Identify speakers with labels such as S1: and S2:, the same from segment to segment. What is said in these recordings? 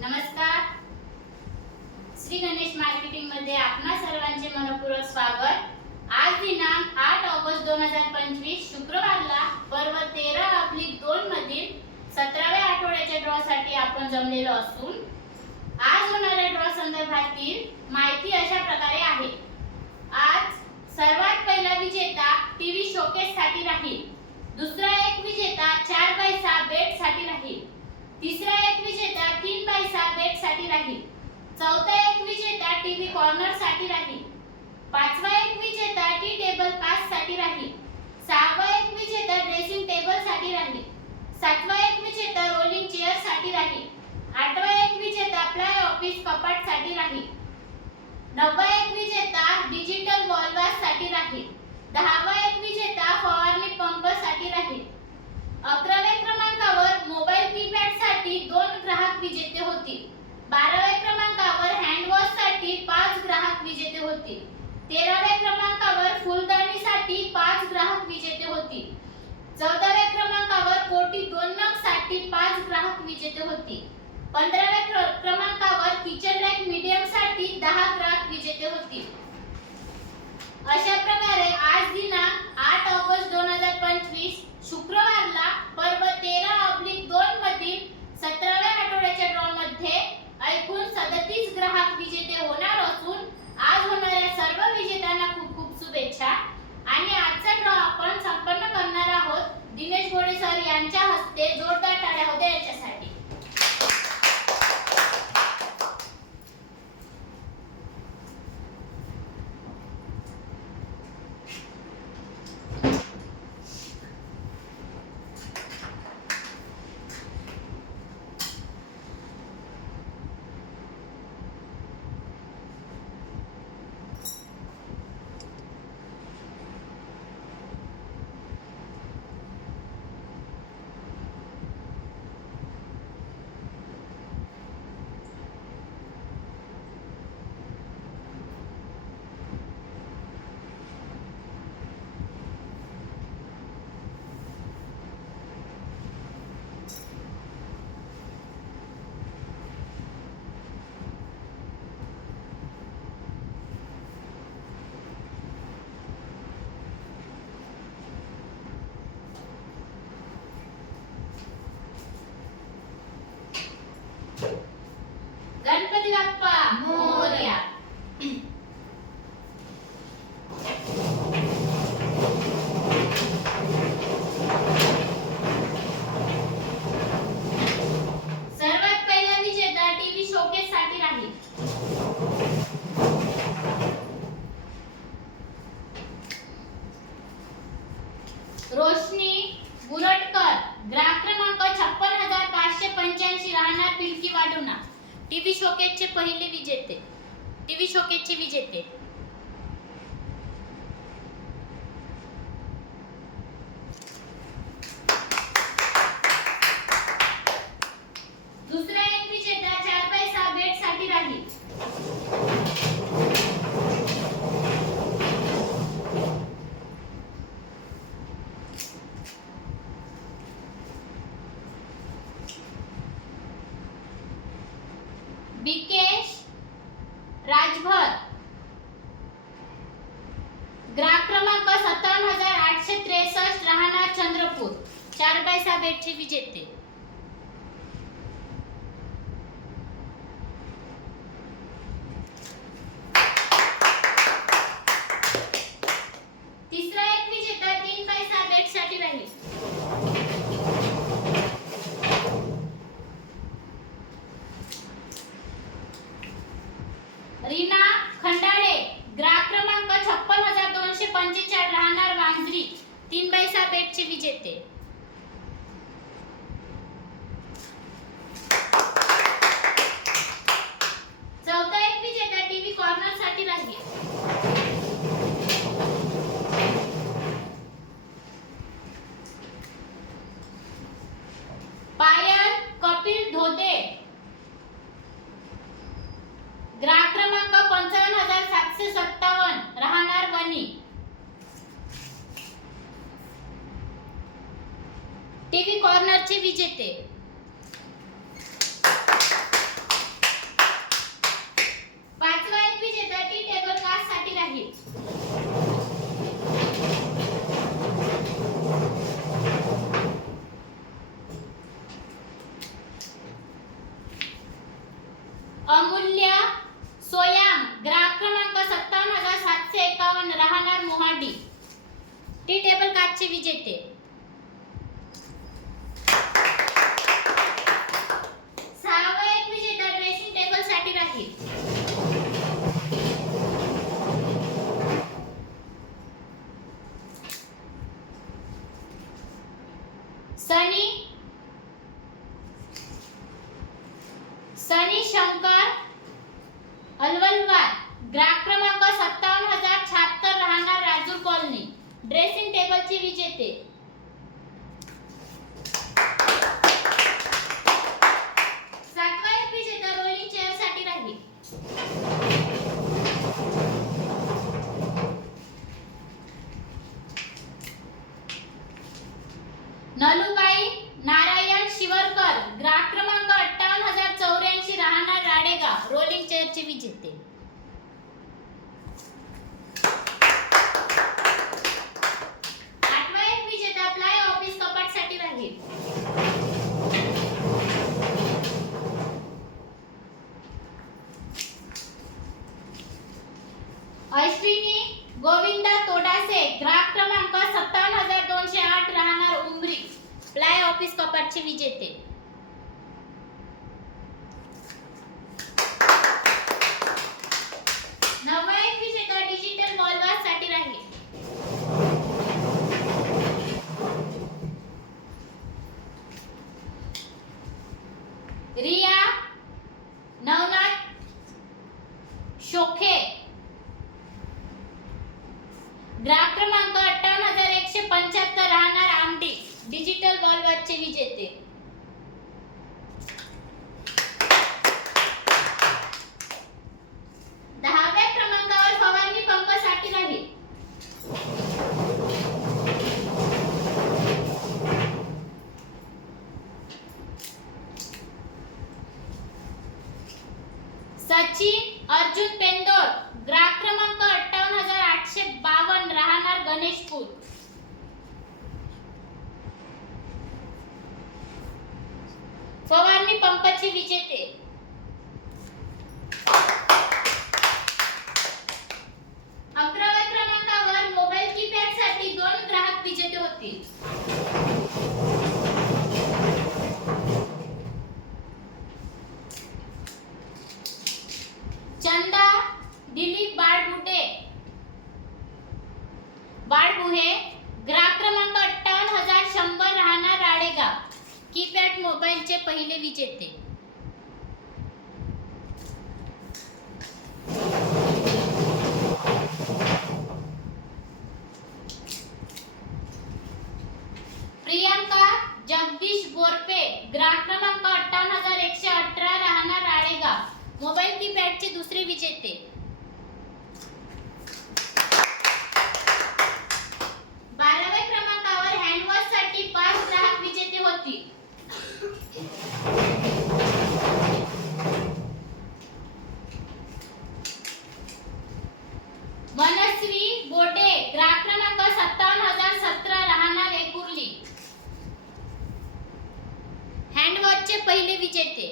S1: नमस्कार. श्री गणेश मार्केटिंगमध्ये आपणा सर्वांचे मनपूर्वक स्वागत. आज दिनांक आठ ऑगस्ट दोन हजार पंचवीस शुक्रवारला पर्व तेरा अब्लिक दोन मधील सतराव्या आठवड्याच्या ड्रॉ साठी आपण जमलेलो असून आज होणाऱ्या ड्रॉ संदर्भातील माहिती अशा प्रकारे आहे. आज सर्वात पहिला विजेता टीव्ही शोकेस साठी राहील. दुसरा एक विजेता चार बाय सहा बेटसाठी राहील. तिसरा एक विजेता तीन बाय सहा बेटसाठी राहील चौथा एक विजेता टीव्ही कॉर्नरसाठी राहील. पाचवा एक विजेता टी टेबल पाससाठी राहील. सहावा एक विजेता ड्रेसिंग टेबलसाठी राहील. सातवा एक विजेता रोलिंग चेअरसाठी राहील. आठवा एक विजेता प्लाय ऑफिस कपाटसाठी राहील. नववा एक विजेता डिजिटल वॉलवाससाठी राहील. दहावा एक विजेता फवारणी पंपसाठी राहील. अकराव्या क्रमांकावर मोबाईल कीपॅडसाठी दोन ग्राहक विजेते होतील. बारा क्रमांकावर हँडवॉशसाठी पाच ग्राहक विजेते होतील तेराव्या क्रमांकावर फुलदाणीसाठी पाच ग्राहक विजेते होतील. चौदाव्या क्रमांकावर कोटी दोन नगसाठी पाच ग्राहक विजेते होतील. पंधराव्या क्र- क्रमांकावर किचन रॅक मीडियमसाठी दहा ग्राहक विजेते होतील. अशा प्रकारे आज दिनांक आठ ऑगस्ट दोन हजार पंचवीस शुक्रवारला पर्व तेरा ऑब्लिक दोन मधील las 10. नलुबाई नारायण शिवरकर ग्राहक क्रमांक अठ्ठावन्न हजार चौऱ्याऐंशी राहणार राडेगाव रोलिंग चेअरचे विजेते. आठवा एक विजेता ऑफिस कपाटसाठी राहील. अश्विनी गोविंदा तोडासे ग्राहक क्रमांक सत्तावन्न हजार दोनशे आठ राहणार उमरी प्लाय ऑफिस कपाटचे विजेते. नववा एक विजेता डिजिटल वॉलवाससाठी राहील. रिया नवनाथ शोखे. ग्राहक क्रमांक अठ्ठावन्न हजार एकशे पंच्याहत्तर राहणार डिजिटल बॉलवरचे विजेते दहाव्या क्रमांकावर फवारणी पंपसाठी राहील सचिन अर्जुन पेंदोर ग्राहक क्रमांक अठ्ठावन्न हजार आठशे बावन्न राहणार गणेशपूर. फवारणी पंपाचे विजेते. अकराव्या क्रमांकावर मोबाईल कीपॅड साठी दोन ग्राहक विजेते होतील. चंदा, दिलीप बाळबुटे. बाळबुहे मोबाईलचे पहिले विजेते प्रियांका जगदीश बोरपे ग्राहक क्रमांक अठ्ठावन्न हजार एकशे अठरा राहणार राळेगाव मोबाईल कीपॅडचे दुसरे विजेते बाराव्या क्रमांकावर हँडवॉशसाठी पाच ग्राहक विजेते होतील मनस्वी बोडे ग्राहक क्रमांक सत्तावन्न हजार सतरा राहणार एकुर्ली हँडवॉचचे पहिले विजेते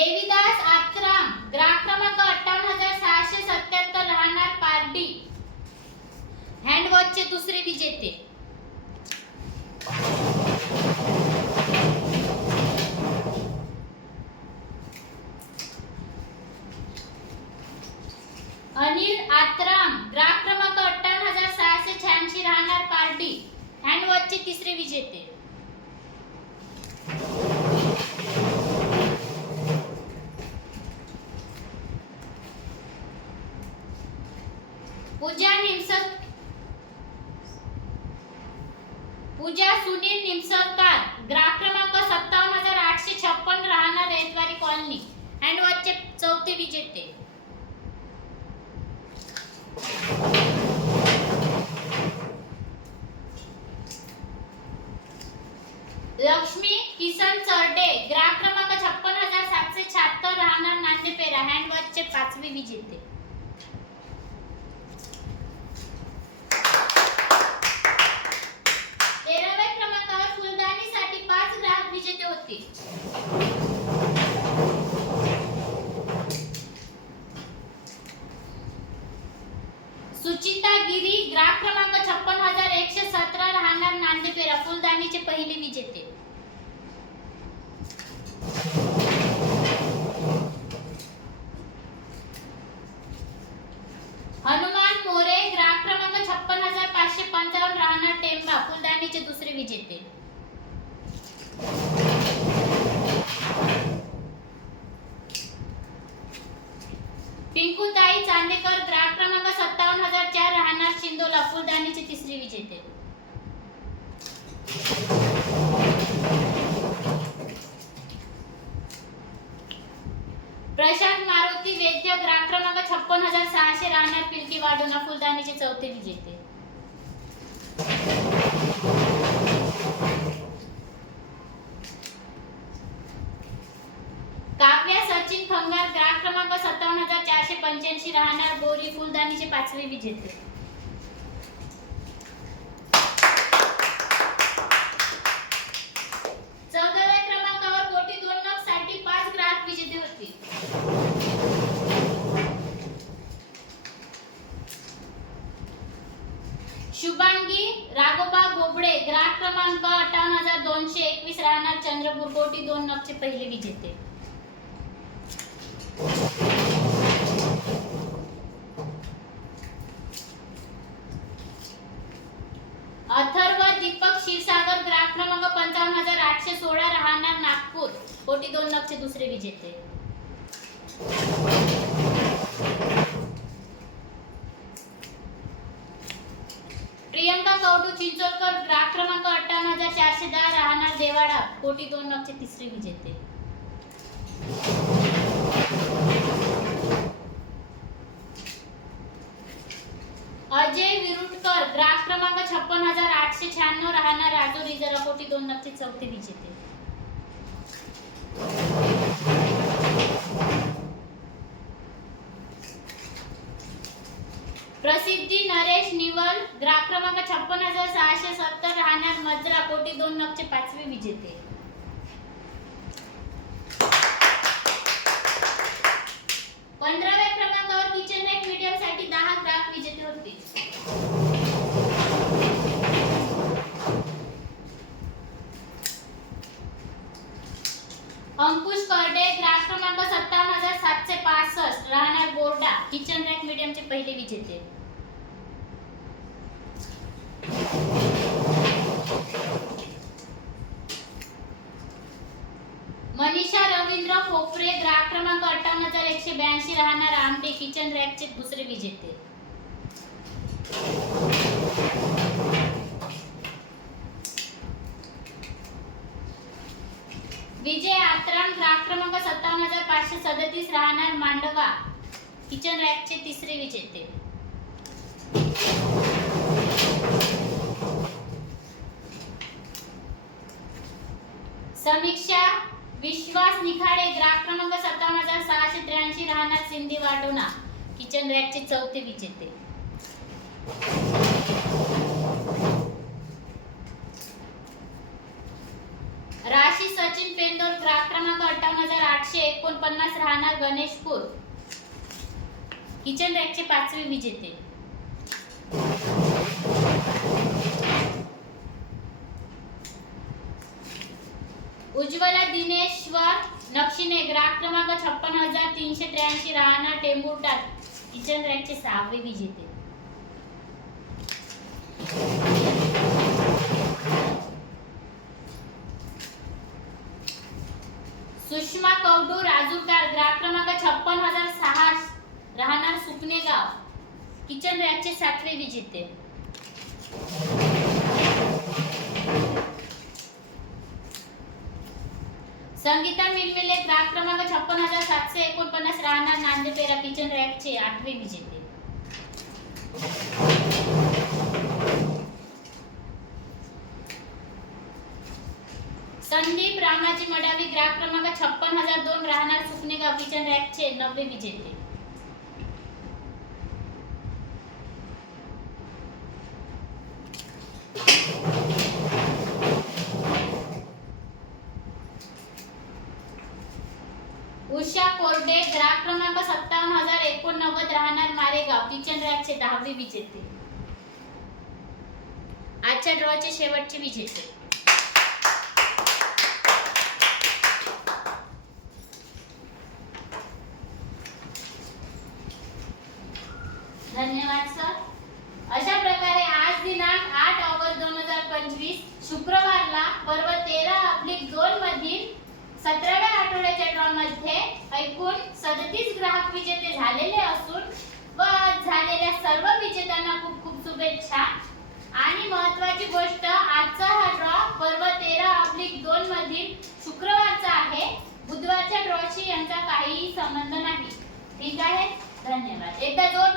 S1: देवीदास आत्राम ग्राहक क्रमांक अठ्ठावन्न हजार सहाशे सत्याहत्तर राहणार पारडी. हँडवॉचचे दुसरे विजेते अनिल आत्राम ग्राहक क्रमांक अठ्ठावन्न हजार सहाशे शहाऐंशी राहणार पारडी हँडवॉचचे तिसरे विजेते पूजा निमसत पूजा सुनील निमसरकार ग्राहक क्रमांक सत्तावन्न हजार आठशे छप्पन राहणार रैतवारी कॉलनी. हँडवॉचचे चौथे विजेते. लक्ष्मी किसन चरडे ग्राहक क्रमांक छप्पन हजार सातशे शहात्तर राहणार नांदेपेरा. हँडवॉचचे पाचवे विजेते. सुचिता गिरी ग्राहक क्रमांक छप्पन हजार एकशे सतरा राहणार नांदेपेरा फुलदाणीचे पहिले विजेते. छप्पन हजार सहाशे राहणार पिलकी वाढवणार फुलदाणीचे चौथे विजेते. काव्या सचिन फंगार ग्राहक क्रमांक सत्तावन्न हजार चारशे पंच्याऐंशी राहणार बोरी फुलदाणीचे पाचवे विजेते चौदाव्या क्रमांकावर कोटी दोन लाखसाठी पाच ग्राहक विजेते होते शुभांगी राघोबा बोबडे ग्राहक क्रमांक अठ्ठावन्न हजार दोनशे एकवीस राहणार चंद्रपूर कोटी दोन लाखचे पहिले विजेते. अथर्व दीपक क्षीरसागर ग्राहक क्रमांक पंचावन्न हजार आठशे सोळा राहणार नागपूर कोटी दोन लाखचे दुसरे विजेते. प्रियंका कवडू चिंचोलकर ग्राहक क्रमांक अठ्ठावन्न हजार चारशे दहा राहणार देवाडा. कोटी दोन लाखचे तिसरे विजेते. अजय विरुटकर ग्राहक क्रमांक छप्पन हजार आठशे शहाण्णव राहणार राजू रिझर्व. कोटी दोन लाखचे चौथे विजेते. प्रसिद्धी नरेश निवल ग्राहक क्रमांक छप्पन हजार सहाशे सत्तर राहणार मजरा कोटी दोन लाखचे पाचवे विजेते पंधराव्या क्रमांकावर किचन रॅक मीडियमसाठी दहा ग्राहक विजेते होते अंकुश करडे ग्राहक क्रमांक सत्तावन्न हजार सातशे पासष्ट राहणार बोर्डा त्यांचे पहिले विजेते मनीषा रवींद्र फोफरे ग्राहक क्रमांक अठ्ठावन्न हजार एकशे ब्याऐंशी राहणार आमटे किचन रॅकचे दुसरे विजेते विजय आत्राम ग्राहक क्रमांक सत्तावन्न हजार पाचशे सदतीस राहणार मांडवा. किचन रॅकचे तिसरे विजेते. समीक्षा विश्वास निखाडे ग्राहक क्रमांक सत्तावन्न हजार सहाशे त्र्याऐंशी राहणार सिंधी वाटोना किचन रॅकचे चौथे विजेते. राशी सचिन पेंदोर ग्राहक क्रमांक अठ्ठावन्न हजार आठशे एकोणपन्नास राहणार गणेशपूर. किचन रॅकचे पाचवे विजेते. उज्ज्वला दिनेश्वर नक्षिने ग्राहक क्रमांक छप्पन हजार तीनशे त्र्याऐंशी राहणार टेंबुर्टा किचन रॅकचे सहावे विजेते. रॅकचे सातवे विजेते. संगीता मिलमिले ग्राहक क्रमांक छप्पन हज़ार सातशे एकोणपन्नास राहणार नांदेपेरा किचन रॅकचे आठवे विजेते. संदीप रामाजी मडावी ग्राहक क्रमांक छप्पन हज़ार दोन राहणार सुपणेगाव किचन रॅकचे नववे विजेते. किचन रॅकचे दहावे विजेते. आजच्या ड्रॉचे शेवटचे विजेते. धन्यवाद सर. अशा प्रकारे आज दिनांक आठ ऑगस्ट दोन हजार पंचवीस शुक्रवारला पर्व तेरा अब्लिक दोन मधील सतराव्या आठवड्याच्या ड्रॉ मध्ये एकूण सदतीस ग्राहक विजेते झालेले असून व झालेल्या सर्व विजेत्यांना खूप खूप शुभेच्छा. आणि महत्वाची गोष्ट आजचा हा ड्रॉ पर्व तेरा अब्लिक दोन मधील शुक्रवारचा आहे. बुधवारच्या ड्रॉशी यांचा काहीही संबंध नाही. ठीक आहे? धन्यवाद. एकदा जोर